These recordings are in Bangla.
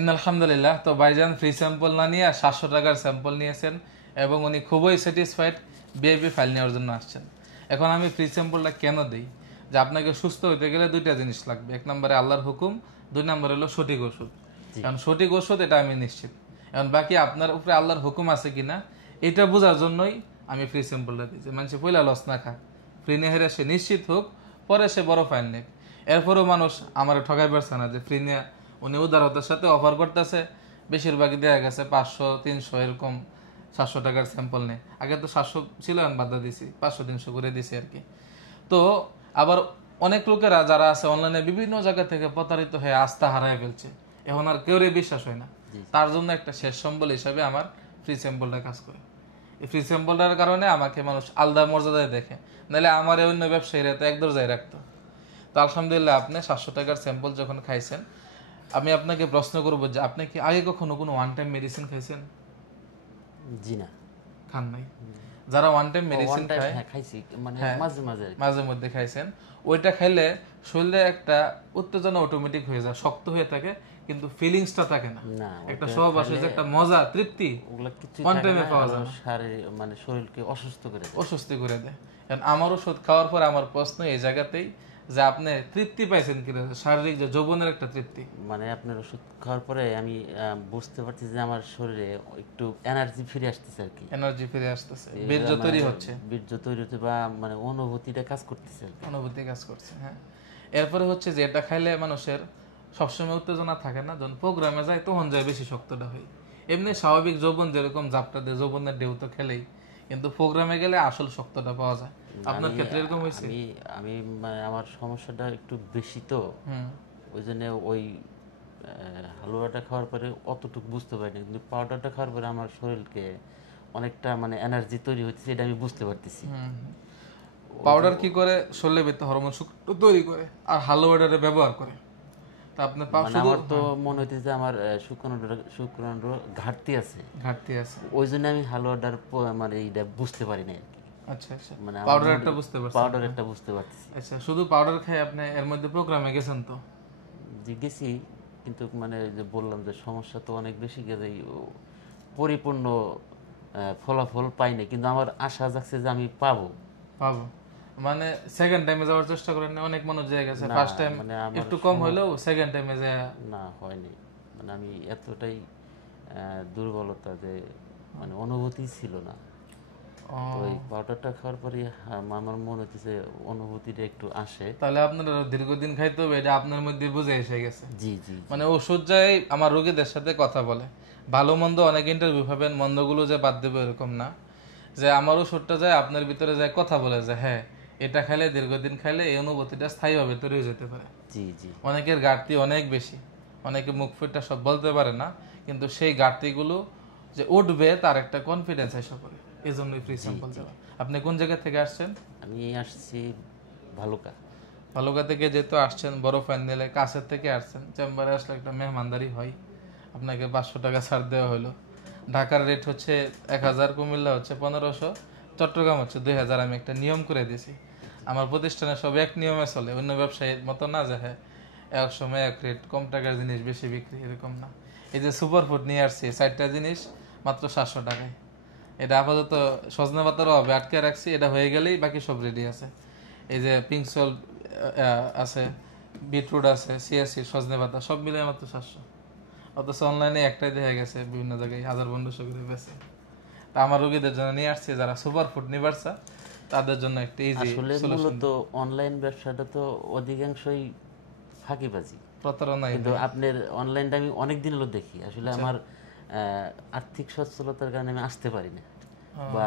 আলহামদুলিল্লাহ। তো ভাইজান ফ্রি স্যাম্পল না নিয়ে 700 টাকার স্যাম্পল নিয়েছেন এবং উনি খুবই স্যাটিসফাইড, বিআইপি ফাইল নেওয়ার জন্য আসছেন। এখন আমি ফ্রি স্যাম্পলটা কেন দিই, যে আপনাকে সুস্থ হতে গেলে দুইটা জিনিস লাগবে। এক নম্বরে আল্লাহর হুকুম, দুই নম্বরে হলো সঠিক ওষুধ। এখন সঠিক ওষুধ এটা আমি নিশ্চিত। এখন বাকি আপনার উপরে আল্লাহর হুকুম আছে কিনা এটা বোঝার জন্যই আমি ফ্রি স্যাম্পলটা দিই, যে মানুষ পয়লা লস না খাক, ফ্রি নিয়ে হেরে সে নিশ্চিত হোক, পরে সে বড় ফাইল নেক। এরপরেও মানুষ আমার ঠকাই পারছে না, যে ফ্রি নিয়ে উনি উদারতার সাথে অফার করতেছে, বেশিরভাগই দেওয়া গেছে 500 300 এরকম 700 টাকার স্যাম্পল নেই। আগে তো 700 ছিল, আমি বাধা দিছি 500 300 করে দিছি আর কি। তো আবার অনেক লোকেরা যারা আছে অনলাইনে বিভিন্ন জায়গা থেকে প্রতারিত হয়ে আস্থা হারায় ফেলছে, এখন আর কেউরে বিশ্বাস হয় না। তার জন্য একটা শেষ সম্বল হিসাবে আমার ফ্রি স্যাম্পলটা কাজ করে। এই ফ্রি স্যাম্পলটার কারণে আমাকে মানুষ আলাদা মর্যাদায় দেখে, নাহলে আমার অন্য ব্যবসায়ীরা তো এক দরজায় রাখতো। তো আলহামদুলিল্লাহ, আপনি 700 টাকার স্যাম্পল যখন খাইছেন, আমি আপনাকে প্রশ্ন করবো যে আপনি কি আগে কখনো কোনো ওয়ান টাইম মেডিসিন খাইছেন? জি না, খান নাই। যারা ওয়ান টাইম মেডিসিন খায়, খাইছি, মানে মাঝে মাঝে মাঝে মধ্যে খাইছেন, ওইটা খাইলে শরীরে একটা উত্তেজনা অটোমেটিক হয়ে যায়, শক্ত হয়ে থাকে, কিন্তু ফিলিংসটা থাকে না। একটা স্বভাব আসে যে একটা মজা, তৃপ্তি ওয়ান টাইমে পাওয়া যায় না, মানে শরীরকে অসুস্থ করে দেয়, অস্বস্তি করে দেয়। কারণ আমার ওষুধ খাওয়ার পর আমার প্রশ্ন এই জায়গাতেই, যে আপনি তৃপ্তি পাইছেন কিনা, শারীরিক যে যৌবনের একটা তৃপ্তি। মানে আপনার ওষুধ খাওয়ার পরে আমি বুঝতে পারছি যে আমার শরীরে একটু এনার্জি ফিরে আসতেছে আর কি, এনার্জি ফিরে আসতেছে, বীর্য তৈরি হচ্ছে, বীর্য তৈরি হচ্ছে, বা মানে অনুভূতিটা কাজ করতেছে, অনুভূতি কাজ করছে। হ্যাঁ, এরপরে হচ্ছে যে এটা খাইলে মানুষের সবসময় উত্তেজনা থাকে না, যখন প্রোগ্রামে যায় তখন যায় বেশি শক্তটা হয়। এমনি স্বাভাবিক যৌবন যেরকম জাপটা দেয়, যৌবনের ঢেউ তো খেলেই, কিন্তু প্রোগ্রামে গেলে আসল শক্তটা পাওয়া যায়। আপনার ক্ষেত্রে এরকম হয়েছে? আমি মানে আমার সমস্যাটা একটু বেশি, তো ওই জন্য ওই হালুয়াটা খাওয়ার পরে অতটুকু বুঝতে পারিনি, কিন্তু পাউডারটা খাওয়ার পরে আমার শরীরকে অনেকটা মানে এনার্জি তৈরি হচ্ছে, এটা আমি বুঝতে পারতেছি। পাউডার কি করে? শরীরের ভিতরে হরমোন তৈরি করে, আর হালুয়াটারে ব্যবহার করে। তা আপনি আমার তো মনে হইতেছে আমার শুক্রাণুর ঘাটতি আছে, ওই জন্য আমি হালুয়াটার মানে এইটা বুঝতে পারি না আর কি। আচ্ছা আচ্ছা, মানে পাউডারটা বুঝতে পারতেছি। আচ্ছা, শুধু পাউডার খাই আপনি এর মধ্যে প্রোগ্রামে গেছেন? তো গেছি, কিন্তু মানে যে বললাম যে সমস্যা তো অনেক বেশি গেছে, পরিপূর্ণ ফলাফল পাই না, কিন্তু আমার আশা যাচ্ছে যে আমি পাবো। মানে সেকেন্ড টাইমে যাওয়ার চেষ্টা করেন না? অনেক মানুষ যায় গেছে, ফার্স্ট টাইম একটু কম হলেও সেকেন্ড টাইমে যায় না, হয়নি। মানে আমি এতটাই দুর্বলতা যে মানে অনুভূতি ছিল না। ওই পাউডারটা খাওয়ার পরে আমার মনে হচ্ছে অনুভূতিটা একটু আসে। তাহলে আপনার দীর্ঘদিন খাইতে হবে, এটা আপনার মধ্যে বুঝে এসে গেছে। জি জি, মানে ওষুধ যায় আমার রোগীদের সাথে কথা বলে, ভালো মন্দ অনেক ইন্টারভিউ পাবেন, মন্দগুলো যে বাদ দেবে এরকম না, যে আমার ওষুধটা যায় আপনার ভিতরে যায় কথা বলে যে হ্যাঁ এটা খাইলে, দীর্ঘদিন খাইলে এই অনুভূতিটা স্থায়ীভাবে তৈরি হয়ে যেতে পারে। জি জি, অনেকের ঘাটতি অনেক বেশি, অনেকে মুখ ফুটটা সব বলতে পারে না, কিন্তু সেই ঘাটতিগুলো যে উঠবে তার একটা কনফিডেন্স এসে পড়ে, এই জন্যই ফ্রি স্যাম্পল দেওয়া। আপনি কোন জায়গা থেকে আসছেন? আমি আসছি ভালুকা। ভালুকা থেকে যেহেতু আসছেন, বড় ফাইনালে কাছের থেকে আসছেন, চেম্বারে আসলে একটা মেহমানদারি হয়, আপনাকে 500 টাকা ছাড় দেওয়া হলো। ঢাকার রেট হচ্ছে 1000, কুমিল্লা হচ্ছে 1500, চট্টগ্রাম হচ্ছে 2000। আমি একটা নিয়ম করে দিয়েছি, আমার প্রতিষ্ঠানে সব এক নিয়মে চলে, অন্য ব্যবসায়ীর মতো না যে হ্যাঁ এক সময় এক রেট, কম টাকার জিনিস বেশি বিক্রি, এরকম না। এই যে সুপার ফুড নিয়ে আসছি 4টা জিনিস মাত্র 700 টাকায়। এটা আপাতত সজনে পাতারও হবে আটকে রাখছি, এটা হয়ে গেলেই বাকি সব রেডি আছে। এই যে পিঙ্ক সল্ট আছে, বিটরুট আছে, সিএসি, সজনে পাতা সব মিলে মাত্র 700। অথচ অনলাইনে একটাই দেখা গেছে বিভিন্ন জায়গায় 1000-1200 করে বেছে। তা আমার রোগীদের জন্য নিয়ে আসছে যারা সুপার ফুড নিবারছে, তাদের জন্য একটা ইজি সলিউশন। তো অনলাইন ব্যবসাটা তো অধিকাংশই ফাঁকিবাজি, প্রতারণা। কিন্তু আপনার অনলাইনটা আমি অনেক দিন হলো দেখি, আসলে আমার আর্থিক সচ্ছলতার কারণে আমি আসতে পারি না বা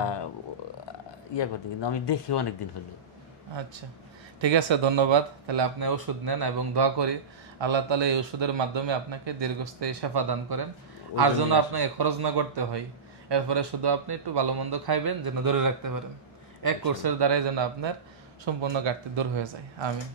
ইয়া করতে, কিন্তু আমি দেখি অনেক দিন হলো। আচ্ছা ঠিক আছে, ধন্যবাদ। তাহলে আপনি ওষুধ নেন এবং দোয়া করি আল্লাহ তাআলা এই ওষুধের মাধ্যমে আপনাকে দীর্ঘস্থায়ী শেফা দান করেন, আর যেন আপনাকে খরচ না করতে হয়। এরপরে শুধু আপনি একটু ভালো মন্দ খাইবেন, যেন ধরে রাখতে পারেন। এক কোর্সের দ্বারাই যেন আপনার সম্পূর্ণ ঘাটতি দূর হয়ে যায়। আমিন।